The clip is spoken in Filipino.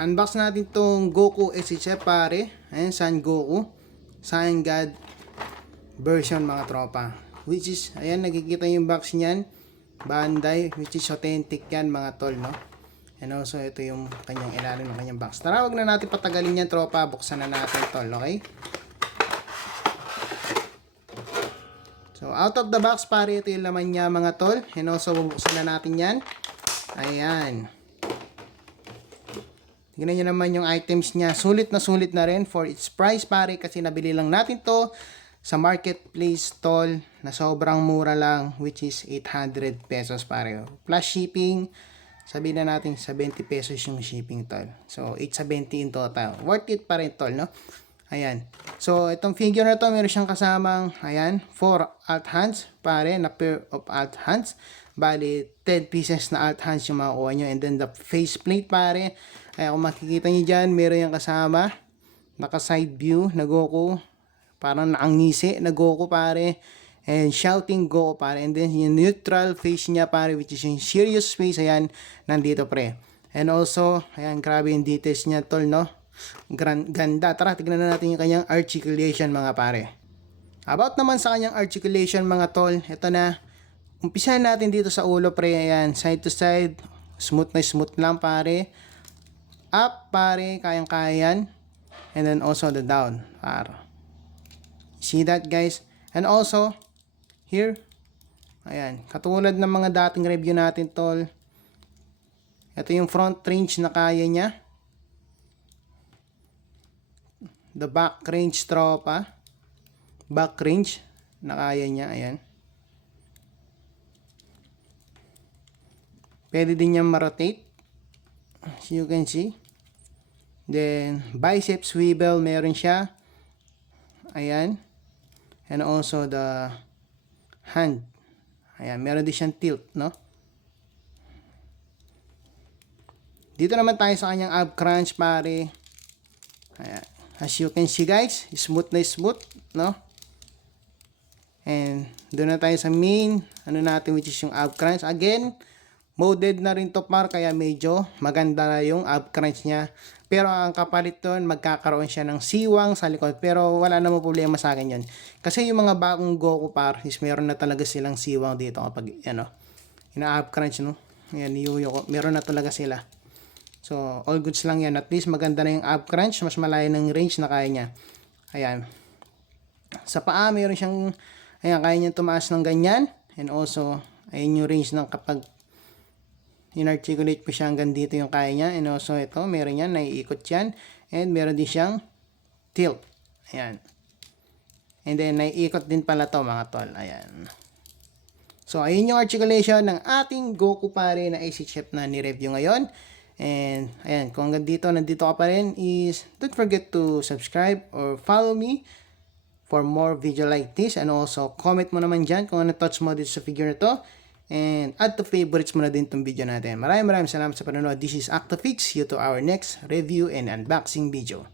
unbox natin tong Goku SHF pare. Ayan, San Goku. Saiyan God version mga tropa. Which is, ayan, nakikita yung box niyan. Bandai, which is authentic yan mga tol, no? And also, ito yung kanyang ilalim ng kanyang box. Tara, wag na natin patagalin yan, tropa. Buksan na natin, tol, okay? So, out of the box, pare, ito yung laman niya, mga tol. And also, bubuksan na natin yan. Ayan. Tingnan nyo naman yung items niya. Sulit na rin for its price, pare. Kasi nabili lang natin to sa marketplace, tol, na sobrang mura lang, which is 800 pesos, pare. Plus shipping, sabihin na natin 70 pesos yung shipping, tol. So, 870 in total. Worth it pa rin, tol, no? Ayan. So, itong figure na to, meron siyang kasamang, ayan, 4 alt hands, pare, na pair of alt hands. Bali, 10 pieces na alt hands yung makukuha nyo. And then, the faceplate, pare. Ayan, kung makikita nyo dyan, meron yung kasama. Naka-side view na Goku. Parang nakangisi na Goku, pare. And shouting Goku, pare. And then, yung neutral face niya, pare, which is yung serious face. Ayan, nandito, pre. And also, ayan, grabe yung details niya, tol, no? Ganda. Tara, tignan na natin yung kanyang articulation, mga pare. About naman sa kanyang articulation, mga tol, ito na. Umpisahan natin dito sa ulo, pre. Ayan, side to side. Smooth na smooth lang, pare. Up, pare. Kayang-kaya yan. And then also the down, pare. See that, guys? And also, here, ayan, katulad ng mga dating review natin, tol. Ito yung front range na kaya niya. The back range, tropa. Back range na kaya niya, ayan. Pwede din niyang ma-rotate. As you can see. Then, bicep swivel, meron siya. Ayan. And also the hand. Ayan, meron din siyang tilt, no? Dito naman tayo sa kanyang ab crunch, pare. Ayan. As you can see, guys, smooth na smooth, no? And doon na tayo sa main, ano natin, which is yung ab crunch. Again, molded na rin to, par, kaya medyo maganda na yung ab crunch niya. Pero ang kapalit doon, magkakaroon siya ng siwang sa likod. Pero wala namang problema sa akin yun. Kasi yung mga bagong Goku, par, is meron na talaga silang siwang dito kapag, ano, ina-ab crunch, no? Ayan, niyuyo ko. Meron na talaga sila. So, all goods lang yan. At least maganda na yung ab crunch. Mas malayo ng range na kaya niya. Ayan. Sa paa, meron siyang, ayan, kaya niya tumaas ng ganyan. And also, ayan yung range ng kapag in-articulate po siya hanggang dito yung kaya niya. And also ito, meron yan, naiikot yan. And meron din siyang tilt. Ayan. And then, naiikot din pala to, mga tol. Ayan. So, ayun yung articulation ng ating Goku, pare, na SHF na ni-review ngayon. And, ayan, kung hanggang dito, nandito ka pa rin, is don't forget to subscribe or follow me for more video like this. And also, comment mo naman dyan kung ano touch mo dito sa figure na to. And add to favorites mo na din itong video natin. Maraming salamat sa panonood. This is Octafix. See you to our next review and unboxing video.